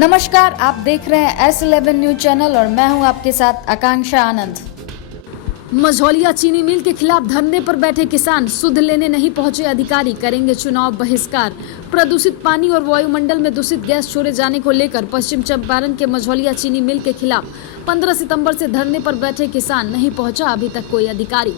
नमस्कार, आप देख रहे हैं S11 न्यूज चैनल और मैं हूं आपके साथ आकांक्षा आनंद। मझौलिया चीनी मिल के खिलाफ धरने पर बैठे किसान, सुध लेने नहीं पहुंचे अधिकारी, करेंगे चुनाव बहिष्कार। प्रदूषित पानी और वायुमंडल में दूषित गैस छोड़े जाने को लेकर पश्चिम चंपारण के मझौलिया चीनी मिल के खिलाफ 15 सितंबर से धरने पर बैठे किसान, नहीं पहुंचा अभी तक कोई अधिकारी।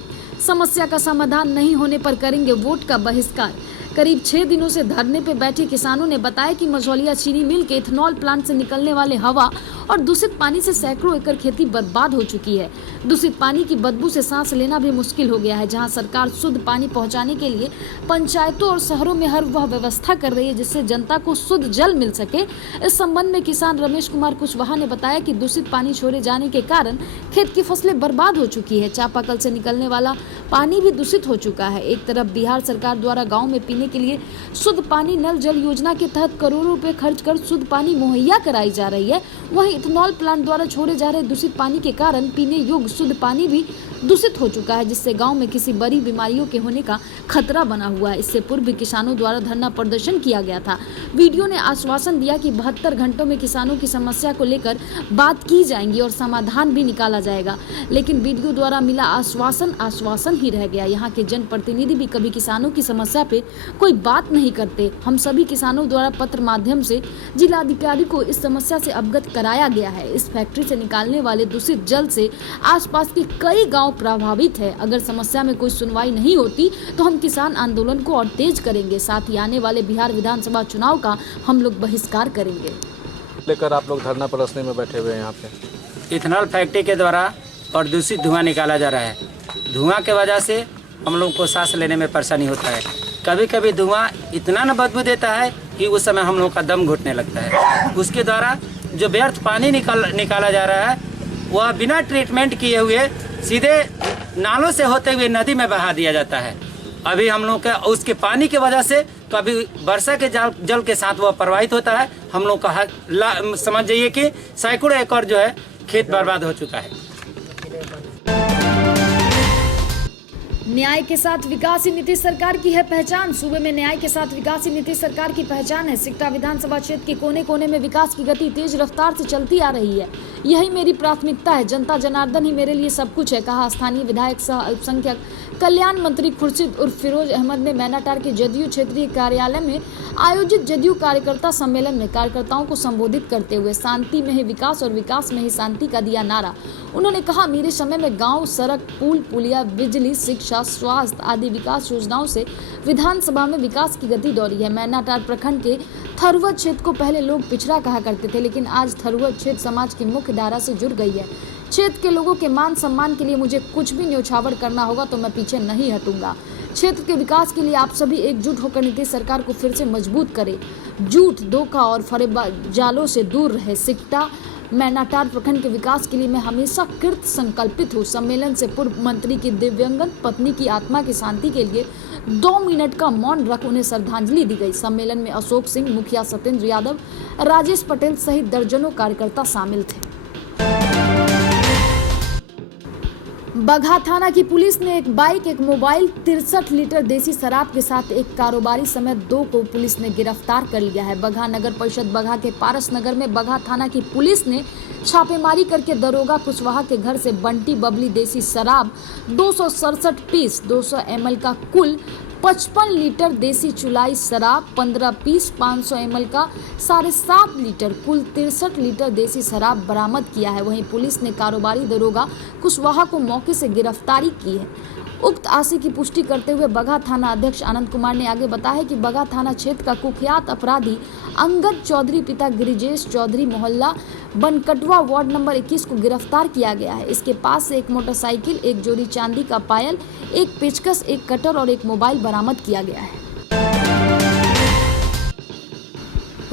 समस्या का समाधान नहीं होने पर करेंगे वोट का बहिष्कार। करीब 6 दिनों से धरने पर बैठे किसानों ने बताया कि मझौलिया चीनी मिल के इथेनॉल प्लांट से निकलने वाले हवा और दूषित पानी से सैकड़ों एकड़ खेती बर्बाद हो चुकी है। दूषित पानी की बदबू से सांस लेना भी मुश्किल हो गया है। जहां सरकार शुद्ध पानी पहुंचाने के लिए पंचायतों और शहरों में हर वह व्यवस्था कर रही है जिससे जनता को शुद्ध जल मिल सके। इस संबंध में किसान रमेश कुमार कुशवाहा ने बताया कि दूषित पानी छोड़े जाने के कारण खेत की फसलें बर्बाद हो चुकी है। चापाकल से निकलने वाला पानी भी दूषित हो चुका है। एक तरफ बिहार सरकार द्वारा गाँव में पीने के लिए शुद्ध पानी नल जल योजना के तहत करोड़ों रुपए खर्च कर शुद्ध पानी मुहैया कराई जा रही है, वहीं इथेनॉल प्लांट द्वारा छोड़े जा रहे दूषित पानी के कारण पीने योग्य शुद्ध पानी भी दूषित हो चुका है, जिससे गांव में किसी बड़ी बीमारियों के होने का खतरा बना हुआ है। इससे पूर्व भी किसानों द्वारा धरना प्रदर्शन किया गया था। वीडियो ने आश्वासन दिया कि 72 घंटों में किसानों की समस्या को लेकर बात की जाएंगी और समाधान भी निकाला जाएगा, लेकिन वीडियो द्वारा मिला आश्वासन ही रह गया। यहाँ के जनप्रतिनिधि भी कभी किसानों की समस्या पे कोई बात नहीं करते। हम सभी किसानों द्वारा पत्र माध्यम से जिलाधिकारी को इस समस्या से अवगत कराया गया है। इस फैक्ट्री से निकालने वाले दूषित जल से आसपास के कई गांव प्रभावित है। अगर समस्या में कोई सुनवाई नहीं होती तो हम किसान आंदोलन को और तेज करेंगे। साथ ही आने वाले बिहार विधानसभा चुनाव का हम लोग बहिष्कार करेंगे। लेकर आप लोग धरना प्रदर्शन में बैठे हुए हैं यहाँ पे। इथेनॉल फैक्ट्री के द्वारा प्रदूषित धुआं निकाला जा रहा है। धुआं के वजह से हम लोग को सांस लेने में परेशानी होता है। कभी कभी धुआं इतना न बदबू देता है कि उस समय हम लोग का दम घुटने लगता है। उसके द्वारा जो व्यर्थ पानी निकाला जा रहा है वह बिना ट्रीटमेंट किए हुए सीधे नालों से होते हुए नदी में बहा दिया जाता है। अभी हम लोग का उसके पानी की वजह से कभी वर्षा के जल के साथ वह प्रवाहित होता है। हम लोग का समझ जाइए कि सैकड़ों एकड़ जो है खेत बर्बाद हो चुका है। न्याय के साथ विकास ही नीतीश सरकार की है पहचान। सूबे में न्याय के साथ विकास ही नीतीश सरकार की पहचान है। सिकटा विधानसभा क्षेत्र के कोने कोने में विकास की गति तेज रफ्तार से चलती आ रही है। यही मेरी प्राथमिकता है। जनता जनार्दन ही मेरे लिए सब कुछ है, कहा स्थानीय विधायक सह अल्पसंख्यक कल्याण मंत्री खुर्शीद उर्फ फिरोज अहमद ने मैनाटार के जदयू क्षेत्रीय कार्यालय में आयोजित जदयू कार्यकर्ता सम्मेलन में कार्यकर्ताओं को संबोधित करते हुए शांति में ही विकास और विकास में ही शांति का दिया नारा। उन्होंने कहा, मेरे समय में गांव, सड़क, पुल, पुलिया, बिजली, शिक्षा, स्वास्थ्य आदि विकास योजनाओं से विधानसभा में विकास की गति दौड़ी है। मैनाटार प्रखंड के थरुआ क्षेत्र को पहले लोग पिछड़ा कहा करते थे, लेकिन आज थरुआ क्षेत्र समाज की मुख्य धारा से जुड़ गई है। क्षेत्र के लोगों के मान सम्मान के लिए मुझे कुछ भी न्यौछावर करना होगा तो मैं पीछे नहीं हटूंगा। क्षेत्र के विकास के लिए आप सभी एकजुट होकर नीतीश सरकार को फिर से मजबूत करें। झूठ, धोखा और फरेबजालों से दूर रहे। सिकटा मैनाटार प्रखंड के विकास के लिए मैं हमेशा कृत संकल्पित हूँ। सम्मेलन से पूर्व मंत्री की दिव्यांगन पत्नी की आत्मा की शांति के लिए 2 मिनट का मौन रख उन्हें श्रद्धांजलि दी गई। सम्मेलन में अशोक सिंह, मुखिया सत्येंद्र यादव, राजेश पटेल सहित दर्जनों कार्यकर्ता शामिल थे। बगहा थाना की पुलिस ने एक बाइक, एक मोबाइल, 63 लीटर देसी शराब के साथ एक कारोबारी समेत 2 को पुलिस ने गिरफ्तार कर लिया है। बगहा नगर परिषद बगहा के पारस नगर में बगहा थाना की पुलिस ने छापेमारी करके दरोगा कुशवाहा के घर से बंटी बबली देसी शराब 267 पीस, 200 ml का कुल 55 लीटर देसी चुलाई शराब, 15 पीस 500 ml का 7.5 लीटर कुल 63 लीटर देसी शराब बरामद किया है। वहीं पुलिस ने कारोबारी दरोगा कुशवाहा को मौके से गिरफ्तारी की है। उक्त आशय की पुष्टि करते हुए बगहा थाना अध्यक्ष आनंद कुमार ने आगे बताया कि बगहा थाना क्षेत्र का कुख्यात अपराधी अंगद चौधरी पिता गिरिजेश चौधरी मोहल्ला बनकटवा वार्ड नंबर 21 को गिरफ्तार किया गया है। इसके पास से एक मोटरसाइकिल, एक जोड़ी चांदी का पायल, एक पेचकस, एक कटर और एक मोबाइल बरामद किया गया है।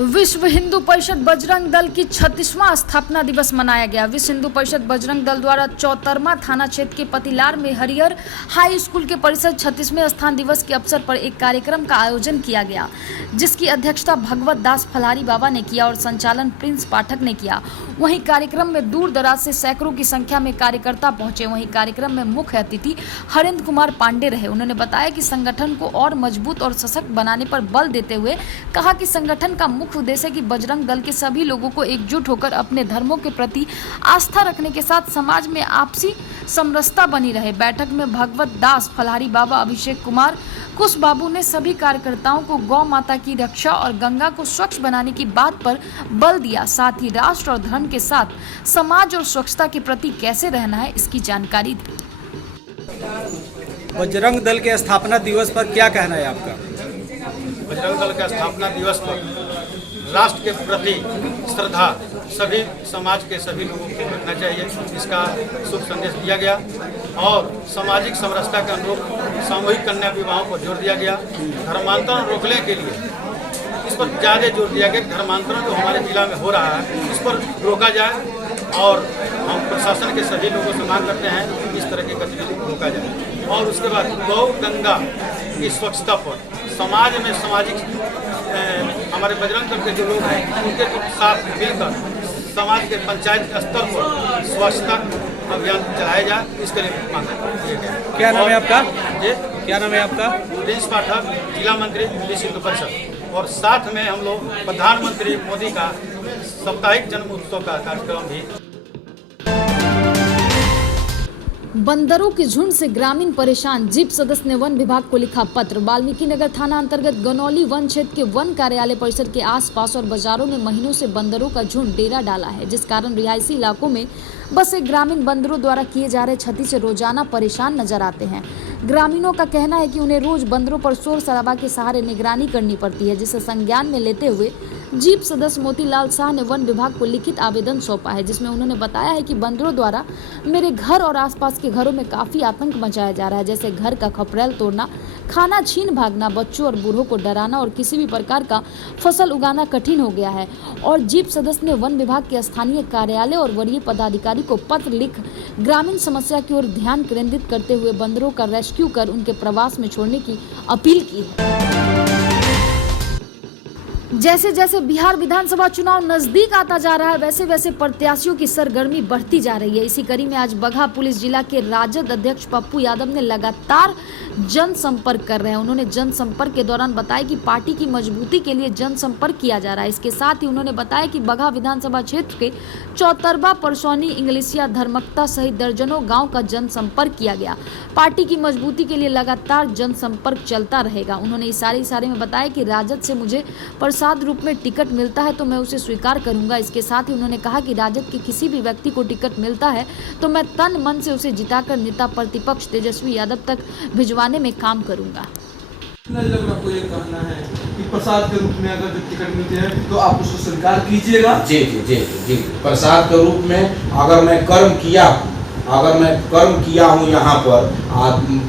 विश्व हिंदू परिषद बजरंग दल की 36वां स्थापना दिवस मनाया गया। विश्व हिंदू परिषद बजरंग दल द्वारा चौतरमा थाना क्षेत्र के पतिलार में हरिहर हाई स्कूल के परिसर 36वें स्थान दिवस के अवसर पर एक कार्यक्रम का आयोजन किया गया, जिसकी अध्यक्षता भगवत दास फलारी बाबा ने किया और संचालन प्रिंस पाठक ने किया। वहीं कार्यक्रम में दूर दराज से सैकड़ों की संख्या में कार्यकर्ता पहुंचे। वहीं कार्यक्रम में मुख्य अतिथि हरेंद्र कुमार पांडे रहे। उन्होंने बताया कि संगठन को और मजबूत और सशक्त बनाने पर बल देते हुए कहा कि संगठन का मुख्य मुख्य उद्देश्य है कि बजरंग दल के सभी लोगों को एकजुट होकर अपने धर्मों के प्रति आस्था रखने के साथ समाज में आपसी समरसता बनी रहे। बैठक में भगवत दास, फलहारी बाबा, अभिषेक कुमार, कुश बाबू ने सभी कार्यकर्ताओं को गौ माता की रक्षा और गंगा को स्वच्छ बनाने की बात पर बल दिया। साथ ही राष्ट्र और धर्म के साथ समाज और स्वच्छता के प्रति कैसे रहना है, इसकी जानकारी दी। बजरंग दल के स्थापना दिवस पर क्या कहना है आपका? बजरंग दल के स्थापना दिवस पर राष्ट्र के प्रति श्रद्धा सभी समाज के सभी लोगों को रखना चाहिए, इसका शुभ संदेश दिया गया। और सामाजिक समरसता के अनुरूप सामूहिक कन्या विवाहों पर जोर दिया गया। धर्मांतरण रोकने के लिए इस पर ज़्यादा जोर दिया गया। धर्मांतरण जो हमारे जिला में हो रहा है, इस पर रोका जाए और हम प्रशासन के सभी लोगों से मांग करते हैं कि इस तरह की गतिविधि को रोका जाए। और उसके बाद गौ गंगा की स्वच्छता पर समाज में हमारे बजरंग दल के जो लोग हैं उनके साथ मिलकर समाज के पंचायत स्तर पर स्वच्छता अभियान चलाया जाए, इसके लिए मांग है। क्या नाम है आपका? जी, क्या नाम है आपका? प्रिंस पाठक, जिला मंत्री कृषि सिंधु परिषद। और साथ में हम लोग प्रधानमंत्री मोदी का साप्ताहिक जन्म उत्सव का कार्यक्रम भी। बंदरों के झुंड से ग्रामीण परेशान, जीप सदस्य ने वन विभाग को लिखा पत्र। वाल्मीकि नगर थाना अंतर्गत गनौली वन क्षेत्र के वन कार्यालय परिसर के आसपास और बाजारों में महीनों से बंदरों का झुंड डेरा डाला है, जिस कारण रिहायशी इलाकों में बसे ग्रामीण बंदरों द्वारा किए जा रहे क्षति से रोजाना परेशान नजर आते हैं। ग्रामीणों का कहना है कि उन्हें रोज बंदरों पर शोर शराबा के सहारे निगरानी करनी पड़ती है, जिसे संज्ञान में लेते हुए जीप सदस्य मोतीलाल शाह ने वन विभाग को लिखित आवेदन सौंपा है, जिसमें उन्होंने बताया है कि बंदरों द्वारा मेरे घर और आसपास के घरों में काफी आतंक मचाया जा रहा है, जैसे घर का खपरेल तोड़ना, खाना छीन भागना, बच्चों और बूढ़ों को डराना और किसी भी प्रकार का फसल उगाना कठिन हो गया है। और जीप सदस्य ने वन विभाग के स्थानीय कार्यालय और वरीय पदाधिकारी को पत्र लिख ग्रामीण समस्या की ओर ध्यान केंद्रित करते हुए बंदरों का रेस्क्यू कर उनके प्रवास में छोड़ने की अपील की है। जैसे जैसे बिहार विधानसभा चुनाव नजदीक आता जा रहा है, वैसे वैसे प्रत्याशियों की सरगर्मी बढ़ती जा रही है। इसी कड़ी में आज बगहा पुलिस जिला के राजद अध्यक्ष पप्पू यादव ने लगातार जनसंपर्क कर रहे हैं। उन्होंने जनसंपर्क के दौरान बताया कि पार्टी की मजबूती के लिए जनसंपर्क किया जा रहा है। इसके साथ ही उन्होंने बताया कि बगहा विधानसभा क्षेत्र के चौतरबा, परसौनी, इंग्लिसिया, धर्मकता सहित दर्जनों गाँव का जनसंपर्क किया गया। पार्टी की मजबूती के लिए लगातार जनसंपर्क चलता रहेगा। उन्होंने इशारे में बताया कि राजद से मुझे प्रसाद रूप में टिकट मिलता है तो मैं उसे स्वीकार करूंगा। इसके साथ ही उन्होंने कहा कि राजद के किसी भी व्यक्ति को टिकट मिलता है तो मैं तन मन से उसे जिताकर नेता प्रतिपक्ष तेजस्वी यादव तक भिजवाने में काम करूंगा। आपको ये कहना है कि प्रसाद के रूप में अगर जो टिकट मिलते हैं तो आप उसको स्वीकार कीजिएगा? जी जी जी जी, प्रसाद के रूप में अगर मैं कर्म किया हूँ यहाँ पर,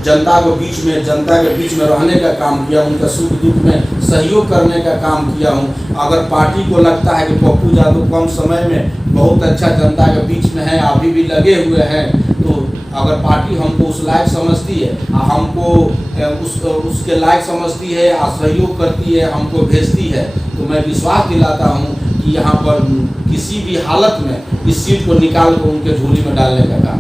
जनता के बीच में रहने का काम किया, उनका सुख दुख में सहयोग करने का काम किया हूँ। अगर पार्टी को लगता है कि पप्पू यादव कम समय में बहुत अच्छा जनता के बीच में है, अभी भी लगे हुए हैं, तो अगर पार्टी हमको उस लायक समझती है, हमको उसके लायक समझती है, सहयोग करती है, हमको भेजती है, तो मैं विश्वास दिलाता हूँ कि यहाँ पर किसी भी हालत में इस सीट को निकाल कर उनके झोली में डालने का काम।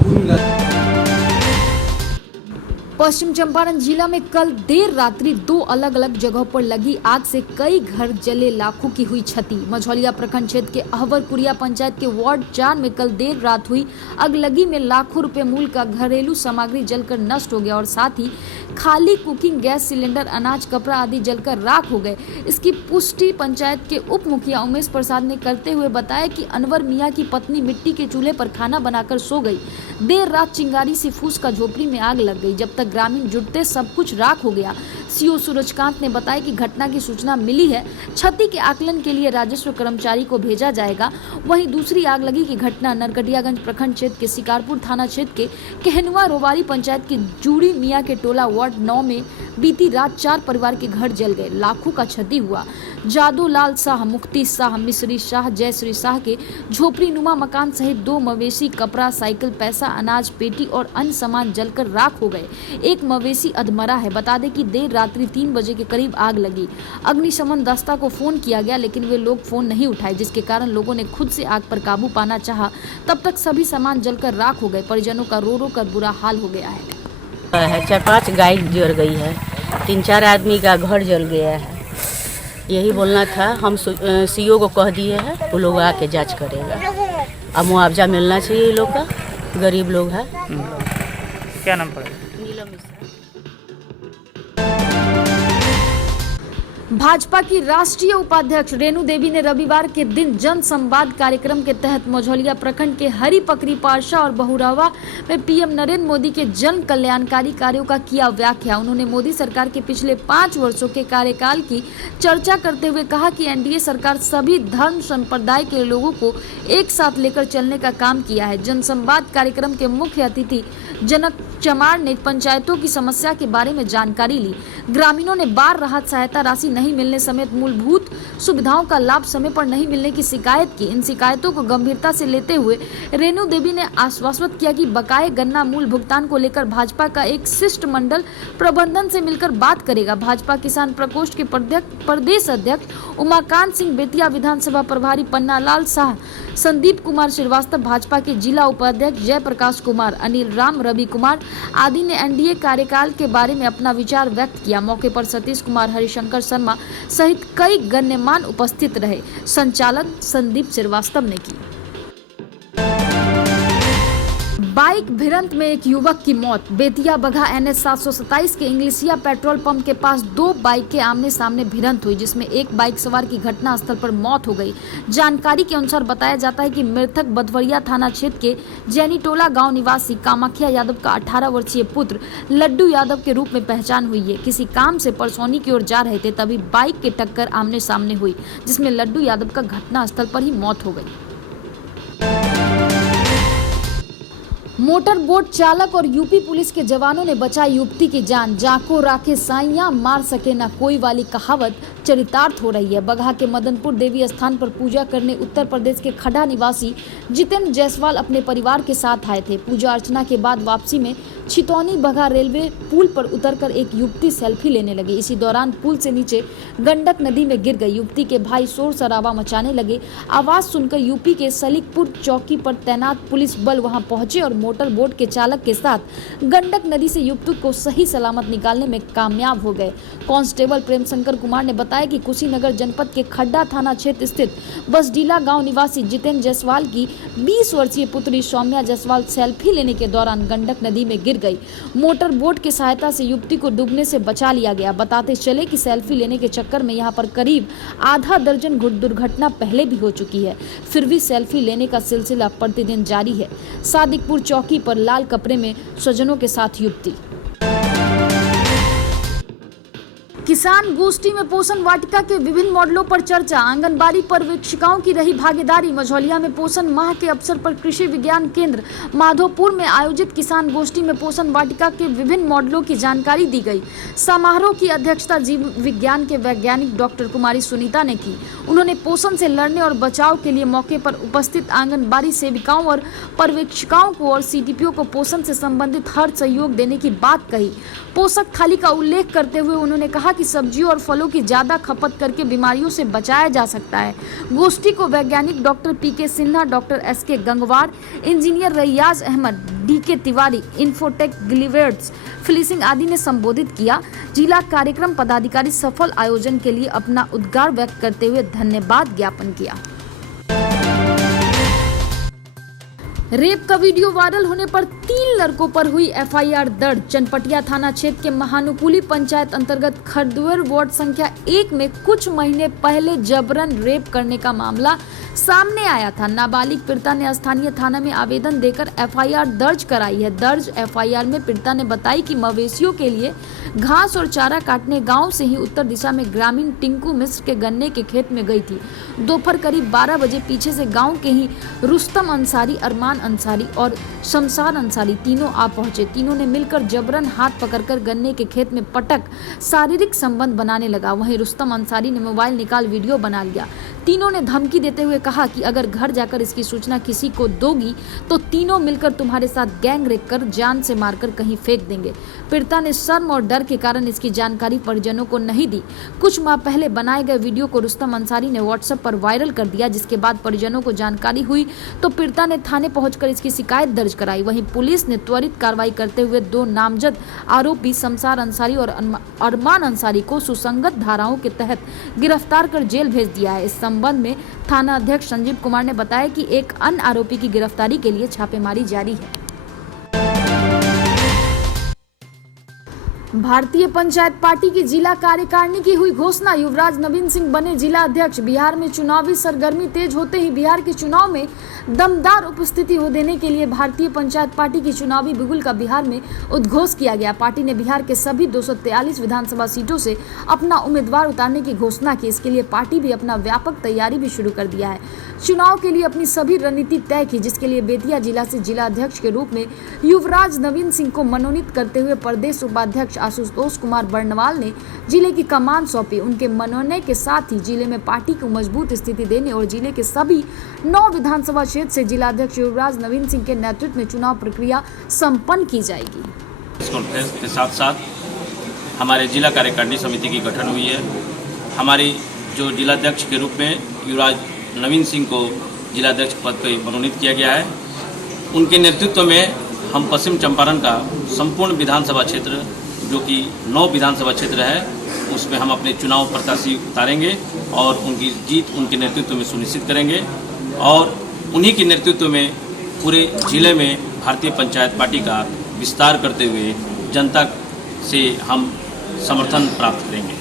पश्चिम चंपारण जिला में कल देर रात्रि 2 अलग अलग जगहों पर लगी आग से कई घर जले, लाखों की हुई क्षति। मझौलिया प्रखंड क्षेत्र के अहवरपुरिया पंचायत के वार्ड 4 में कल देर रात हुई अगलगी में लाखों रुपए मूल्य का घरेलू सामग्री जलकर नष्ट हो गया और साथ ही खाली कुकिंग गैस सिलेंडर, अनाज, कपड़ा आदि जलकर राख हो गए। इसकी पुष्टि पंचायत के उप मुखिया उमेश प्रसाद ने करते हुए बताया कि अनवर मियां की पत्नी मिट्टी के चूल्हे पर खाना बनाकर सो गई। देर रात चिंगारी से फूस का झोपड़ी में आग लग गई। जब तक ग्रामीण जुटते सब कुछ राख हो गया। सीओ सूरजकांत ने बताया कि घटना की सूचना मिली है, क्षति के आकलन के लिए राजस्व कर्मचारी को भेजा जाएगा। वहीं दूसरी आग लगी की घटना नरकटियागंज प्रखंड क्षेत्र के शिकारपुर थाना क्षेत्र के कहनुआ रोवारी पंचायत के जूड़ी मियां के टोला वार्ड 9 में बीती रात 4 परिवार के घर जल गए, लाखों का क्षति हुआ। जादू लाल शाह, मुक्ति शाह, मिश्री शाह, जयश्री शाह के झोपड़ी नुमा मकान सहित 2 मवेशी, कपड़ा, साइकिल, पैसा, अनाज, पेटी और अन्य सामान जलकर राख हो गए। एक मवेशी अधमरा है। बता दें कि देर रात्रि 3 बजे के करीब आग लगी। अग्निशमन दस्ता को फोन किया गया लेकिन वे लोग फोन नहीं उठाए, जिसके कारण लोगों ने खुद से आग पर काबू पाना चाहा। तब तक सभी सामान जलकर राख हो गए। परिजनों का रो रो कर बुरा हाल हो गया है। 4-5 गाय जल गई है, 3-4 आदमी का घर जल गया है। यही बोलना था। हम सीओ को कह दिए हैं, वो लोग आके जांच करेगा। अब मुआवजा मिलना चाहिए ये लोग का, गरीब लोग है। क्या नाम पड़ा? नीलम मिश्रा। भाजपा की राष्ट्रीय उपाध्यक्ष रेणु देवी ने रविवार के दिन जन संवाद कार्यक्रम के तहत मझौलिया प्रखंड के हरी पकरी पारसा और बहुरावा में पीएम नरेंद्र मोदी के जन कल्याणकारी कार्यों का किया व्याख्या। उन्होंने मोदी सरकार के पिछले 5 वर्षों के कार्यकाल की चर्चा करते हुए कहा कि एनडीए सरकार सभी धर्म संप्रदाय के लोगों को एक साथ लेकर चलने का काम किया है। जन संवाद कार्यक्रम के मुख्य अतिथि जनक चमार ने पंचायतों की समस्या के बारे में जानकारी ली। ग्रामीणों ने बाढ़ राहत सहायता राशि नहीं मिलने समेत मूलभूत सुविधाओं का लाभ समय पर नहीं मिलने की शिकायत की। इन शिकायतों को गंभीरता से लेते हुए रेणु देवी ने आश्वासन किया कि बकाये गन्ना मूल भुगतान को लेकर भाजपा का एक शिष्टमंडल प्रबंधन से मिलकर बात करेगा। भाजपा किसान प्रकोष्ठ के प्रदेश अध्यक्ष उमाकांत सिंह बेतिया, विधानसभा प्रभारी पन्नालाल शाह, संदीप कुमार श्रीवास्तव, भाजपा के जिला उपाध्यक्ष जयप्रकाश कुमार, अनिल राम, रवि कुमार आदि ने एनडीए कार्यकाल के बारे में अपना विचार व्यक्त किया। मौके पर सतीश कुमार, हरिशंकर शर्मा सहित कई गण्यमान्य उपस्थित रहे। संचालन संदीप श्रीवास्तव ने की। बाइक भिड़ंत में एक युवक की मौत। बेतिया बघा NH 727 के इंग्लिशिया पेट्रोल पंप के पास 2 बाइक के आमने सामने भिड़ंत हुई, जिसमें एक बाइक सवार की घटना स्थल पर मौत हो गई। जानकारी के अनुसार बताया जाता है कि मृतक बधवरिया थाना क्षेत्र के जैनीटोला गांव निवासी कामाख्या यादव का 18 वर्षीय पुत्र लड्डू यादव के रूप में पहचान हुई है। किसी काम से परसौनी की ओर जा रहे थे, तभी बाइक की टक्कर आमने सामने हुई, जिसमें लड्डू यादव का घटना स्थल पर ही मौत हो गई। मोटर बोट चालक और यूपी पुलिस के जवानों ने बचाई युवती की जान। जाको राखे साइयां, मार सके ना कोई वाली कहावत चरितार्थ हो रही है। बगहा के मदनपुर देवी स्थान पर पूजा करने उत्तर प्रदेश के खड्डा निवासी जितेंद्र जायसवाल अपने परिवार के साथ आए थे। पूजा अर्चना के बाद वापसी में छितौनी बगहा रेलवे पुल पर उतरकर एक युवती सेल्फी लेने लगी। इसी दौरान पुल से नीचे गंडक नदी में गिर गई। युवती के भाई शोर शराबा मचाने लगे। आवाज सुनकर यूपी के सलीकपुर चौकी पर तैनात पुलिस बल वहां पहुंचे और मोटर बोट के चालक के साथ गंडक नदी से युवती को सही सलामत निकालने में कामयाब हो गए। कांस्टेबल प्रेम शंकर कुमार ने बताया कि कुशीनगर जनपद के खड्डा थाना क्षेत्र स्थित बसडीला गांव निवासी जितेंद्र जायसवाल की 20 वर्षीय पुत्री सौम्या जायसवाल सेल्फी लेने के दौरान गंडक नदी में गिर गई। मोटर बोट की सहायता से युवती को डूबने से बचा लिया गया। बताते चले कि सेल्फी लेने के चक्कर में यहां पर करीब आधा दर्जन दुर्घटना पहले भी हो चुकी है, फिर भी सेल्फी लेने का सिलसिला प्रतिदिन जारी है। सादिकपुर चौकी पर लाल कपड़े में स्वजनों के साथ युवती। किसान गोष्ठी में पोषण वाटिका के विभिन्न मॉडलों पर चर्चा। आंगनबाड़ी पर्यवेक्षिकाओं की रही भागीदारी। मझौलिया में पोषण माह के अवसर पर कृषि विज्ञान केंद्र माधोपुर में आयोजित किसान गोष्ठी में पोषण वाटिका के विभिन्न मॉडलों की जानकारी दी गई। समारोह की अध्यक्षता जीव विज्ञान के वैज्ञानिक डॉक्टर कुमारी सुनीता ने की। उन्होंने पोषण से लड़ने और बचाव के लिए मौके पर उपस्थित आंगनबाड़ी सेविकाओं और पर्यवेक्षिकाओं को और सीडीपीओ को पोषण से संबंधित हर सहयोग देने की बात कही। पोषक थाली का उल्लेख करते हुए उन्होंने कहा कि सब्जियों और फलों की ज्यादा खपत करके बीमारियों से बचाया जा सकता है। गोष्ठी को वैज्ञानिक doctor PK Sinha, doctor SK Gangwar, engineer Riyaz Ahmed, DK Tiwari, Infotech गिलिवर्ड्स, फिलिसिंग आदि ने संबोधित किया। जिला कार्यक्रम पदाधिकारी सफल आयोजन के लिए अपना उद्गार व्यक्त करते हुए धन्यवाद ज्ञापन किया। रेप का वीडियो वायरल होने पर 3 लड़कों पर हुई एफआईआर दर्ज। चनपटिया थाना क्षेत्र के महानुकुली पंचायत अंतर्गत खरदुअर वार्ड संख्या 1 में कुछ महीने पहले जबरन रेप करने का मामला सामने आया था। नाबालिग पीड़िता ने स्थानीय थाना में आवेदन देकर एफआईआर दर्ज कराई है। दर्ज एफआईआर में पीड़िता ने बताई कि मवेशियों के लिए घास और चारा काटने गांव से ही उत्तर दिशा में ग्रामीण टिंकू मिश्र के गन्ने के खेत में गई थी। दोपहर करीब 12 बजे पीछे से गांव के ही रुस्तम अंसारी, अरमान अंसारी और शमशान अंसारी तीनों आ पहुंचे। तीनों ने मिलकर जबरन हाथ पकड़कर गन्ने के खेत में पटक शारीरिक संबंध बनाने लगा। वहीं रुस्तम अंसारी ने मोबाइल निकाल वीडियो बना लिया। तीनों ने धमकी देते हुए कहा कि अगर घर जाकर इसकी सूचना किसी को दोगी तो तीनों मिलकर तुम्हारे साथ गैंग रेप कर जान से मारकर कहीं फेंक देंगे। पीड़िता ने शर्म और डर के कारण इसकी जानकारी परिजनों को नहीं दी। कुछ माह पहले बनाए गए वीडियो को रुस्तम अंसारी ने व्हाट्सएप पर वायरल कर दिया, जिसके बाद परिजनों को जानकारी हुई तो पीड़िता ने थाने पहुंचकर इसकी शिकायत दर्ज कराई। वहीं पुलिस ने त्वरित कार्रवाई करते हुए 2 नामजद आरोपी शमशार अंसारी और अरमान अंसारी को सुसंगत धाराओं के तहत गिरफ्तार कर जेल भेज दिया है। इस संबंध में थाना अध्यक्ष संजीव कुमार ने बताया कि एक अन्य आरोपी की गिरफ्तारी के लिए छापेमारी जारी है। भारतीय पंचायत पार्टी की जिला कार्यकारिणी की हुई घोषणा, युवराज नवीन सिंह बने जिला अध्यक्ष। बिहार में चुनावी सरगर्मी तेज होते ही बिहार के चुनाव में दमदार उपस्थिति हो देने के लिए भारतीय पंचायत पार्टी की चुनावी बिगुल का बिहार में उद्घोष किया गया। पार्टी ने बिहार के सभी 243 विधानसभा सीटों से अपना उम्मीदवार उतारने की घोषणा की। इसके लिए पार्टी भी अपना व्यापक तैयारी भी शुरू कर दिया है। चुनाव के लिए अपनी सभी रणनीति तय की, जिसके लिए बेतिया जिला से जिला अध्यक्ष के रूप में युवराज नवीन सिंह को मनोनीत करते हुए प्रदेश उपाध्यक्ष आशुतोष कुमार बर्णवाल ने जिले की कमान सौंपी। उनके मनोनयन के साथ ही जिले में पार्टी को मजबूत स्थिति देने और जिले के सभी 9 विधानसभा क्षेत्र से जिलाध्यक्ष युवराज नवीन सिंह के नेतृत्व में चुनाव प्रक्रिया संपन्न की जाएगी। इस कॉन्फ्रेंस के साथ साथ हमारे जिला कार्यकारिणी समिति की गठन हुई है। हमारी जो जिलाध्यक्ष के रूप में युवराज नवीन सिंह को जिलाध्यक्ष पद पर मनोनीत किया गया है, उनके नेतृत्व में हम पश्चिम चंपारण का संपूर्ण विधानसभा क्षेत्र जो कि 9 विधानसभा क्षेत्र है, उसमें हम अपने चुनाव प्रत्याशी उतारेंगे और उनकी जीत उनके नेतृत्व में सुनिश्चित करेंगे और उन्हीं के नेतृत्व में पूरे जिले में भारतीय पंचायत पार्टी का विस्तार करते हुए जनता से हम समर्थन प्राप्त करेंगे।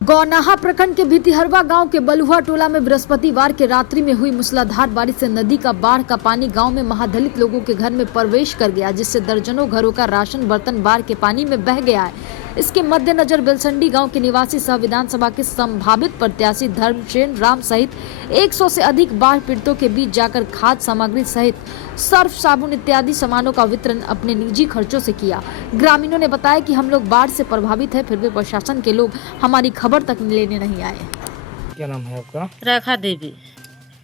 गौनाहा प्रखंड के भितिहरवा गांव के बलुआ टोला में बृहस्पतिवार के रात्रि में हुई मूसलाधार बारिश से नदी का बाढ़ का पानी गांव में महादलित लोगों के घर में प्रवेश कर गया, जिससे दर्जनों घरों का राशन बर्तन बाढ़ के पानी में बह गया है। इसके मद्देनजर बेलसंडी गांव के निवासी सह विधानसभा के संभावित प्रत्याशी धर्मसेन राम सहित 100 से अधिक बाढ़ पीड़ितों के बीच जाकर खाद्य सामग्री सहित सर्फ, साबुन इत्यादि सामानों का वितरण अपने निजी खर्चों से किया। ग्रामीणों ने बताया कि हम लोग बाढ़ से प्रभावित हैं, फिर भी प्रशासन के लोग हमारी खबर तक लेने नहीं आए। क्या नाम है आपका? रेखा देवी,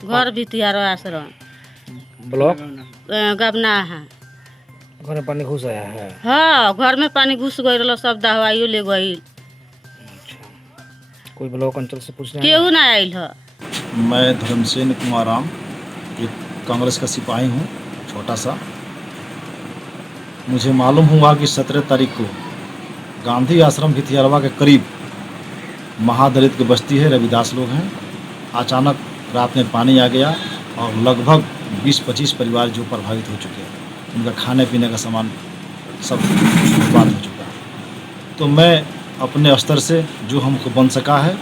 घर भितिहरवा आश्रम, ब्लॉक गबना है। घर में पानी घुस आया है? हाँ, घर में पानी घुस गई रहा, सब दवाइयो ले गई। कोई ब्लॉक अंचल से पूछने केहू ना आयल है। मैं धर्मसेन कुमार राम, एक कांग्रेस का सिपाही हूँ, छोटा सा। मुझे मालूम हुआ कि 17 तारीख को गांधी आश्रम भितिहरवा के करीब महादलित की बस्ती है, रविदास लोग हैं। अचानक रात में पानी आ गया और लगभग 20-25 परिवार जो प्रभावित हो चुके हैं, उनका खाने पीने का सामान सब बर्बाद हो चुका है। तो मैं अपने स्तर से जो हमको बन सका है,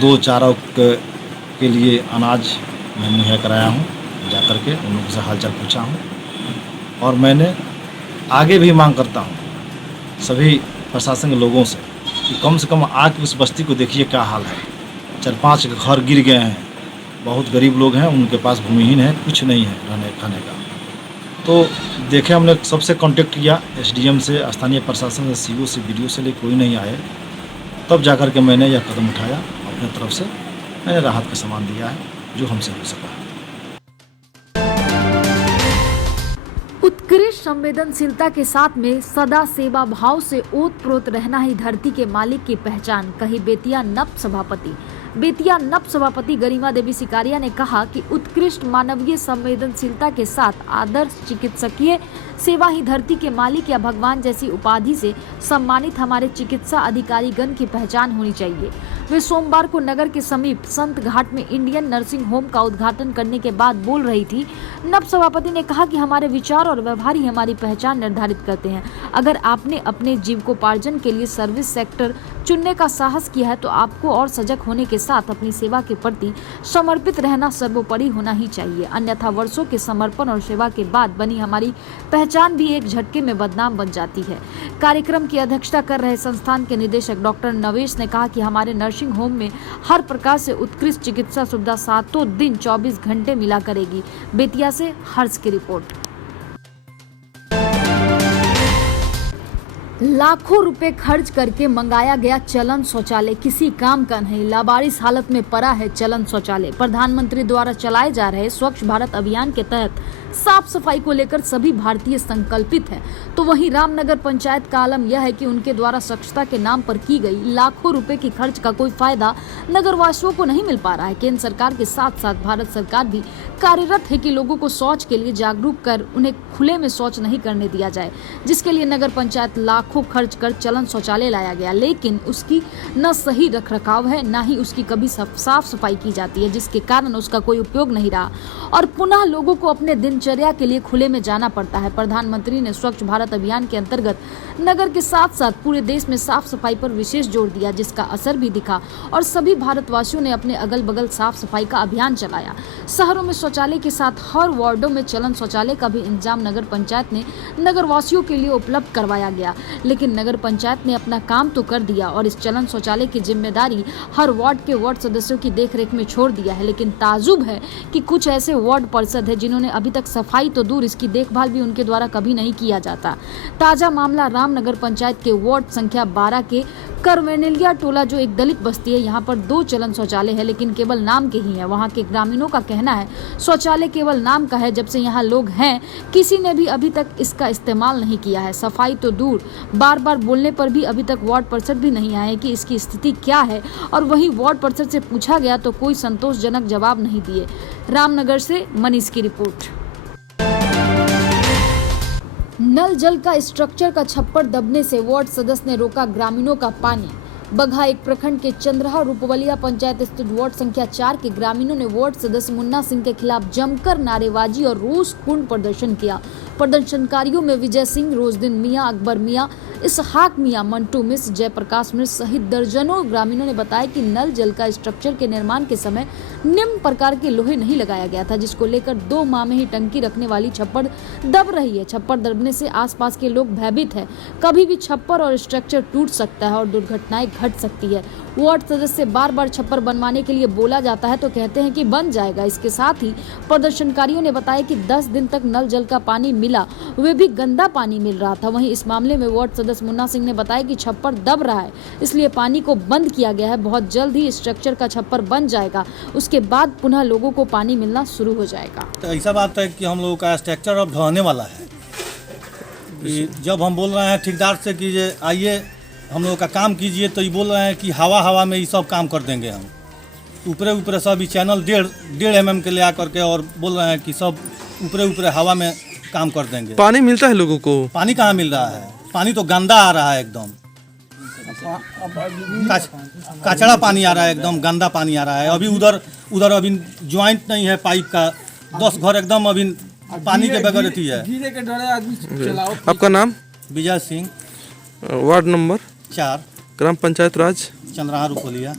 2 चारों के लिए अनाज मैं मुहैया कराया हूँ, जा कर के उन लोगों से हालचाल पूछा हूँ और मैंने आगे भी मांग करता हूँ सभी प्रशासन के लोगों से कि कम से कम आके उस बस्ती को देखिए क्या हाल है। 4-5 घर गिर गए हैं, बहुत गरीब लोग हैं, उनके पास भूमिहीन है, कुछ नहीं है रहने खाने का। तो देखे हमने सबसे कांटेक्ट किया, एसडीएम से, स्थानीय प्रशासन से, सीओ से, बीडीओ से, लेकिन कोई नहीं आए। तब जाकर के मैंने यह कदम उठाया, अपने तरफ से मैंने राहत का सामान दिया है जो हमसे हो सका। उत्कृष्ट संवेदनशीलता के साथ में सदा सेवा भाव से ओतप्रोत रहना ही धरती के मालिक की पहचान, कही बेतिया नप सभापति। बेतिया नप सभापति गरिमा देवी सिकारिया ने कहा कि उत्कृष्ट मानवीय संवेदनशीलता के साथ आदर्श चिकित्सकीय सेवा ही धरती के मालिक या भगवान जैसी उपाधि से सम्मानित हमारे चिकित्सा अधिकारी गण की पहचान होनी चाहिए। वे सोमवार को नगर के समीप संत घाट में इंडियन नर्सिंग होम का उद्घाटन करने के बाद बोल रही थी। नप सभापति ने कहा कि हमारे विचार और व्यवहार ही हमारी पहचान निर्धारित करते हैं। अगर आपने अपने जीविकोपार्जन के लिए सर्विस सेक्टर चुनने का साहस किया है तो आपको और सजग होने के साथ अपनी सेवा के प्रति समर्पित रहना सर्वोपरि होना ही चाहिए, अन्यथा वर्षों के समर्पण और सेवा के बाद बनी हमारी पहचान भी एक झटके में बदनाम बन जाती है। कार्यक्रम की अध्यक्षता कर रहे संस्थान के निदेशक डॉक्टर नवेश ने कहा कि हमारे नर्सिंग होम में हर प्रकार से उत्कृष्ट चिकित्सा सुविधा 7 दिन 24 घंटे मिला करेगी। बेतिया से हर्ष की रिपोर्ट। लाखों रुपए खर्च करके मंगाया गया चलन शौचालय किसी काम का नहीं, लावारिस हालत में पड़ा है चलन शौचालय। प्रधानमंत्री द्वारा चलाए जा रहे स्वच्छ भारत अभियान के तहत साफ सफाई को लेकर सभी भारतीय संकल्पित हैं, तो वहीं रामनगर पंचायत का आलम यह है कि उनके द्वारा स्वच्छता के नाम पर की गई लाखों रुपए की खर्च का कोई फायदा नगरवासियों को नहीं मिल पा रहा है। केंद्र सरकार के साथ साथ भारत सरकार भी कार्यरत है कि लोगों को शौच के लिए जागरूक कर उन्हें खुले में शौच नहीं करने दिया जाए, जिसके लिए नगर पंचायत लाखों खर्च कर चलन शौचालय लाया गया, लेकिन उसकी न सही रखरखाव है, न ही उसकी कभी साफ सफाई की जाती है, जिसके कारण उसका कोई उपयोग नहीं रहा और पुनः लोगों को अपने दिनचर्या के लिए खुले में जाना पड़ता है। प्रधानमंत्री ने स्वच्छ भारत अभियान के अंतर्गत नगर के साथ साथ पूरे देश में साफ सफाई पर विशेष जोर दिया, जिसका असर भी दिखा और सभी भारतवासियों ने अपने अगल बगल साफ सफाई का अभियान चलाया। शहरों में शौचालय के साथ हर वार्डों में चलन शौचालय का भी इंतजाम नगर पंचायत ने नगरवासियों के लिए उपलब्ध करवाया गया, लेकिन नगर पंचायत ने अपना काम तो कर दिया और इस चलन शौचालय की जिम्मेदारी हर वार्ड के वार्ड सदस्यों की देखरेख में छोड़ दिया है। लेकिन ताजुब है कि कुछ ऐसे वार्ड पार्षद है जिन्होंने अभी तक सफाई तो दूर इसकी देखभाल भी उनके द्वारा कभी नहीं किया जाता। ताजा मामला रामनगर पंचायत के वार्ड संख्या 12 के करवेनेलिया टोला, जो एक दलित बस्ती है। यहाँ पर 2 चलन शौचालय है, लेकिन केवल नाम के ही है। वहाँ के ग्रामीणों का कहना है शौचालय केवल नाम का है, जब से यहाँ लोग हैं किसी ने भी अभी तक इसका इस्तेमाल नहीं किया है। सफाई तो दूर, बार बार बोलने पर भी अभी तक वार्ड पार्षद भी नहीं आए कि इसकी स्थिति क्या है, और वहीं वार्ड पार्षद से पूछा गया तो कोई संतोषजनक जवाब नहीं दिए। रामनगर से मनीष की रिपोर्ट। नल जल का स्ट्रक्चर का छप्पर दबने से वार्ड सदस्य ने रोका ग्रामीणों का पानी। बगहा एक प्रखंड के चंद्रहा रूपवलिया पंचायत स्थित वार्ड संख्या 4 के ग्रामीणों ने वार्ड सदस्य मुन्ना सिंह के खिलाफ जमकर नारेबाजी और रोषपूर्ण प्रदर्शन किया। प्रदर्शनकारियों में विजय सिंह, रोजदीन मियां, अकबर मियां, इसहाक मियां, मंटू मिश्र, जयप्रकाश मिश्र सहित दर्जनों ग्रामीणों ने बताया कि नल जल का स्ट्रक्चर के निर्माण के समय निम्न प्रकार के लोहे नहीं लगाया गया था, जिसको लेकर 2 माह में ही टंकी रखने वाली छप्पर दब रही है। छप्पर दबने से आसपास के लोग भयभीत है, कभी भी छप्पर और स्ट्रक्चर टूट सकता है और दुर्घटनाएं घट सकती है। वार्ड सदस्य बार बार छप्पर बनवाने के लिए बोला जाता है तो कहते हैं कि बन जाएगा। इसके साथ ही प्रदर्शनकारियों ने बताया कि 10 दिन तक नल जल का पानी मिला, वे भी गंदा पानी मिल रहा था। वहीं इस मामले में वार्ड सदस्य मुन्ना सिंह ने बताया कि छप्पर दब रहा है, इसलिए पानी को बंद किया गया है। बहुत जल्द ही स्ट्रक्चर का छप्पर बन जाएगा, उसके बाद पुनः लोगों को पानी मिलना शुरू हो जाएगा। तो ऐसा बात है कि हम लोगों का स्ट्रक्चर अब ढहने वाला है। कि जब हम बोल रहे हैं ठेकेदार से कि ये आइए हम लोगों का काम कीजिए, तो ये बोल रहे हैं कि हवा में ये सब काम कर देंगे। हम ऊपरे सब ये चैनल 1.5 mm के ले आ करके और बोल रहे हैं कि सब ऊपरे हवा में काम कर देंगे। पानी मिलता है लोगों को? पानी कहाँ मिल रहा है? पानी तो गंदा आ रहा है, एकदम कचड़ा पानी आ रहा है, एकदम गंदा पानी आ रहा है। अभी उधर अभी ज्वाइंट नहीं है पाइप का, 10 घर एकदम अभी पानी के बगैर अथी है। आपका नाम? विजय सिंह, वार्ड नंबर 4, ग्राम पंचायत राज चंद्रहा रूपवलिया।